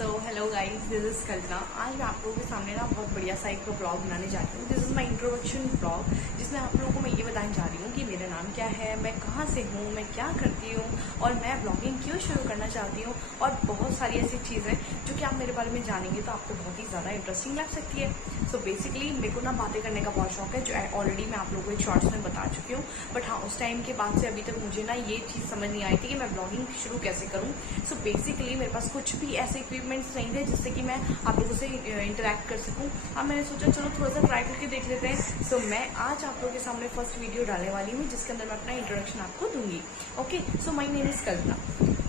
So hello guys, this is Kalpana. आज मैं आप लोगों के सामने ना बहुत बढ़िया सा एक ब्लॉग बनाने जा रही हूँ। This is my introduction blog, जिसमें आप लोगों को मैं ये बताने जा रही हूँ कि मेरा नाम क्या है, मैं कहाँ से हूँ, मैं क्या करती हूँ और मैं ब्लॉगिंग क्यों शुरू करना चाहती हूँ, और बहुत सारी ऐसी चीज़ें जो कि आप मेरे बारे में जानेंगे तो आपको बहुत ही ज़्यादा इंटरेस्टिंग लग सकती है। सो बेसिकली मेरे को ना बातें करने का बहुत शौक है, जो ऑलरेडी मैं आप लोगों को एक शॉर्ट्स में बता चुकी हूँ। बट हाँ, उस टाइम के बाद से अभी तक मुझे ना ये चीज़ समझ नहीं आई थी कि मैं ब्लॉगिंग शुरू कैसे करूँ। सो बेसिकली मेरे पास कुछ भी ऐसे इक्विपमेंट्स नहीं थे जिससे कि मैं आप लोगों से इंटरेक्ट कर सकूं। अब मैंने सोचा चलो थोड़ा सा ट्राई करके देख लेते हैं। सो मैं आज आप लोगों के सामने फर्स्ट वीडियो डालने वाली हूँ, जिसके अंदर मैं अपना इंट्रोडक्शन आपको दूंगी। Okay, so my name is Kalpana.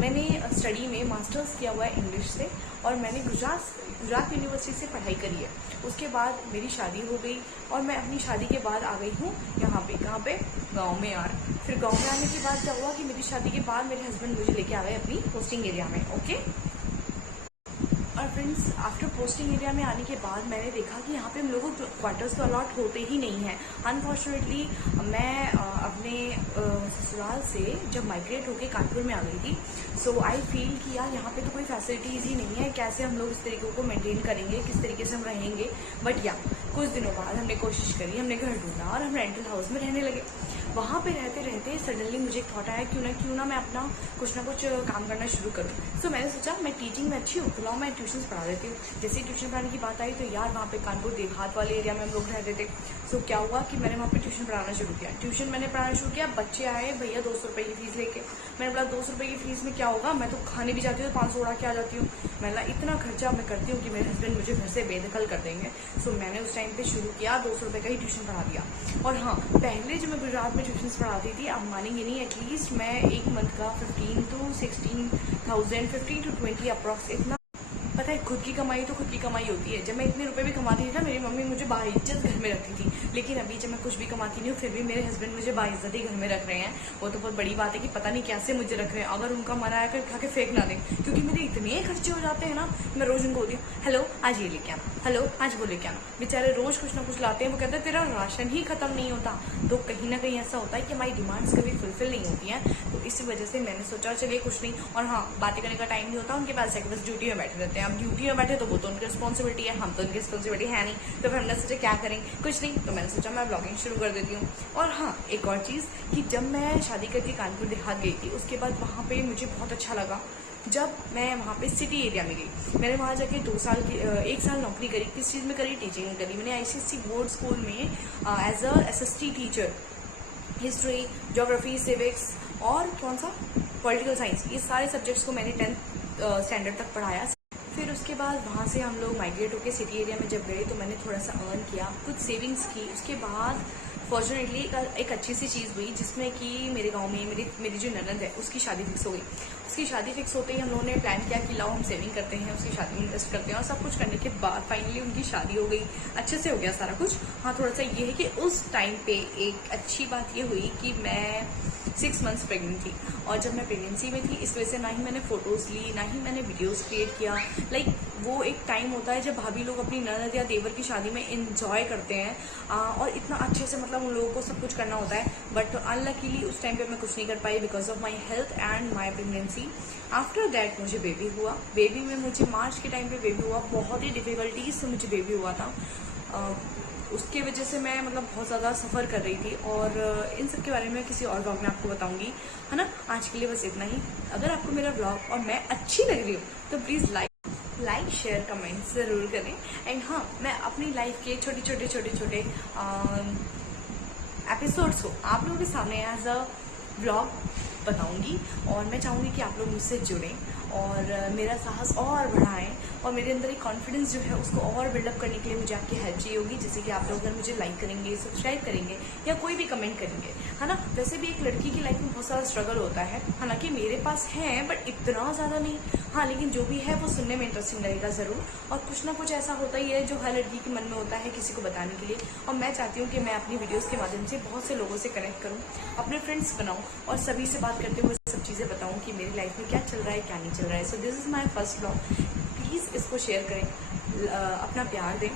मैंने स्टडी में मास्टर्स किया हुआ है इंग्लिश से, और मैंने गुजरात यूनिवर्सिटी से पढ़ाई करी है। उसके बाद मेरी शादी हो गई और मैं अपनी शादी के बाद आ गई हूँ यहाँ पे, कहाँ पे, गाँव में यार। फिर गाँव में आने के बाद क्या हुआ कि मेरी शादी के बाद मेरे हस्बैंड मुझे लेके आ गए अपनी पोस्टिंग एरिया में। ओके, और फ्रेंड्स, आफ्टर पोस्टिंग एरिया में आने के बाद मैंने देखा कि यहाँ पे हम लोगों को क्वार्टर्स तो अलॉट होते ही नहीं हैं। अनफॉर्चुनेटली मैं अपने ससुराल से जब माइग्रेट होके कानपुर में आ गई थी, सो आई फील कि यार यहाँ पे तो कोई फैसिलिटीज़ ही नहीं है, कैसे हम लोग इस तरीके को मेंटेन करेंगे, किस तरीके से हम रहेंगे। बट या कुछ दिनों बाद हमने कोशिश करी, हमने घर ढूंढा और हम रेंटल हाउस में रहने लगे। वहाँ पे रहते रहते सडनली मुझे एक थॉट आया, क्यों ना मैं अपना कुछ ना कुछ काम करना शुरू करूँ। सो मैंने सोचा मैं टीचिंग में अच्छी हूँ, तो लाओ मैं ट्यूशन पढ़ा देती हूँ। जैसे ही ट्यूशन पढ़ाने की बात आई तो यार वहाँ पे कानपुर देहात वाले एरिया में हम लोग रहते थे। सो क्या हुआ कि मैंने वहाँ पे ट्यूशन पढ़ाना शुरू किया। ट्यूशन मैंने पढ़ाना शुरू किया, बच्चे आए, भैया 200 रुपये की फीस लेके। मैंने बोला 200 रुपये की फीस में क्या होगा, मैं तो खाने भी जाती हूँ तो 500 उड़ा के आ जाती हूँ। मैंने बोला इतना खर्चा मैं करती हूँ कि मेरे हस्बैंड मुझे घर से बेदखल कर देंगे। सो मैंने उस टाइम पे शुरू किया, 200 रुपये का ही ट्यूशन पढ़ा दिया। और हाँ, पहले जो मैं गुजरात में ट्यूशन पढ़ाती थी, आप मानेंगे नहीं, एटलीस्ट मैं एक मंथ का 15 to 16,000, 15 to 20 अप्रॉक्स, इतना। पता है, खुद की कमाई तो खुद की कमाई होती है। जब मैं इतने रुपए भी कमाती थी ना, मेरी मम्मी मुझे बाइज्जत घर में रखती थी। लेकिन अभी जब मैं कुछ भी कमाती नहीं हूँ, फिर भी मेरे हस्बैंड मुझे बाइज्जत ही घर में रख रहे हैं। वो तो बहुत बड़ी बात है कि पता नहीं कैसे मुझे रख रहे हैं। अगर उनका मन आया कर खा के फेंक ना दें, क्योंकि मेरे इतने खर्चे हो जाते हैं ना। मैं रोज उनको बोलती हूँ, हेलो आज ये लेके आना, हेलो आज वो लेके आना। बेचारे रोज कुछ ना कुछ लाते हैं। वो कहते हैं तेरा राशन ही खत्म नहीं होता। तो कहीं ना कहीं ऐसा होता है कि हमारी डिमांड्स कभी फुलफिल नहीं होती हैं। तो इसी वजह से मैंने सोचा चलिए कुछ नहीं। और हाँ, बातें करने का टाइम नहीं होता उनके पास, बस ड्यूटी में बैठे रहते हैं। अब ड्यूटी में बैठे तो वो तो उनकी रिस्पॉन्सिबिलिटी है, हम तो उनकी रिस्पॉन्सिबिलिटी है नहीं। तो फिर हमने सोचा क्या करें, कुछ नहीं। तो मैंने सोचा मैं ब्लॉगिंग शुरू कर देती हूँ। और हाँ, एक और चीज़ कि जब मैं शादी करके कानपुर देहात गई थी, उसके बाद वहाँ पे मुझे बहुत अच्छा लगा। जब मैं वहाँ पे सिटी एरिया में गई, मैंने वहाँ जाके 1 साल नौकरी करी। किस चीज़ में करी? टीचिंग में करी। मैंने ICSC बोर्ड स्कूल में as a SST teacher history, geography, civics और कौन सा, पॉलिटिकल साइंस, ये सारे सब्जेक्ट्स को मैंने 10th स्टैंडर्ड तक पढ़ाया। फिर उसके बाद वहाँ से हम लोग माइग्रेट होकर सिटी एरिया में जब गए तो मैंने थोड़ा सा अर्न किया, कुछ सेविंग्स की। उसके बाद फॉर्चुनेटली एक अच्छी सी चीज़ हुई, जिसमें कि मेरे गांव में मेरी जो ननद है उसकी शादी फिक्स हो गई। उसकी शादी फिक्स होते ही हम लोगों ने प्लान किया कि लाओ हम सेविंग करते हैं, उसकी शादी में इन्वेस्ट करते हैं। और सब कुछ करने के बाद फाइनली उनकी शादी हो गई, अच्छे से हो गया सारा कुछ। हाँ, थोड़ा सा ये है कि उस टाइम पे एक अच्छी बात ये हुई कि मैं 6 मंथ्स प्रेग्नेंट थी। और जब मैं प्रेगनेंसी में थी, इस वजह से ना ही मैंने फ़ोटोज़ ली, ना ही मैंने वीडियोज़ क्रिएट किया। लाइक वो एक टाइम होता है जब भाभी लोग अपनी ननद या देवर की शादी में इंजॉय करते हैं, और इतना अच्छे से मतलब उन लोगों को सब कुछ करना होता है। बट अनलकीली उस टाइम पे मैं कुछ नहीं कर पाई because of my health and my pregnancy. After that मुझे बेबी हुआ। बेबी में मुझे मार्च के टाइम पे बेबी हुआ, बहुत ही डिफ़िकल्टीज से मुझे बेबी हुआ था। उसके वजह से मैं मतलब बहुत ज़्यादा सफ़र कर रही थी। और इन सब के बारे में किसी और ब्लॉग में आपको बताऊंगी, है ना। आज के लिए बस इतना ही। अगर आपको मेरा ब्लॉग और मैं अच्छी लग रही हूँ तो प्लीज़ लाइक शेयर कमेंट ज़रूर करें। एंड हाँ, मैं अपनी लाइफ के छोटे एपिसोड्स को आप लोगों के सामने एज अ ब्लॉग बताऊंगी। और मैं चाहूँगी कि आप लोग मुझसे जुड़ें और मेरा साहस और बढ़ाएं, और मेरे अंदर एक कॉन्फिडेंस जो है उसको और बिल्डअप करने के लिए मुझे आपकी हेल्प चाहिए होगी। जैसे कि आप लोग अगर मुझे लाइक करेंगे, सब्सक्राइब करेंगे या कोई भी कमेंट करेंगे, है ना। वैसे भी एक लड़की की लाइफ में बहुत सारा स्ट्रगल होता है, हालांकि मेरे पास है बट इतना ज़्यादा नहीं। हाँ, लेकिन जो भी है वो सुनने में इंटरेस्टिंग लगेगा ज़रूर। और कुछ ना कुछ ऐसा होता ही है जो हर लड़की के मन में होता है किसी को बताने के लिए। और मैं चाहती हूँ कि मैं अपनी वीडियोज़ के माध्यम से बहुत से लोगों से कनेक्ट करूँ, अपने फ्रेंड्स बनाऊँ और सभी से बात करते हुए सब चीज़ें बताऊँ कि मेरी लाइफ में क्या चल रहा है, क्या नहीं चल रहा है। So this is my first blog. Please इसको शेयर करें, अपना प्यार दें।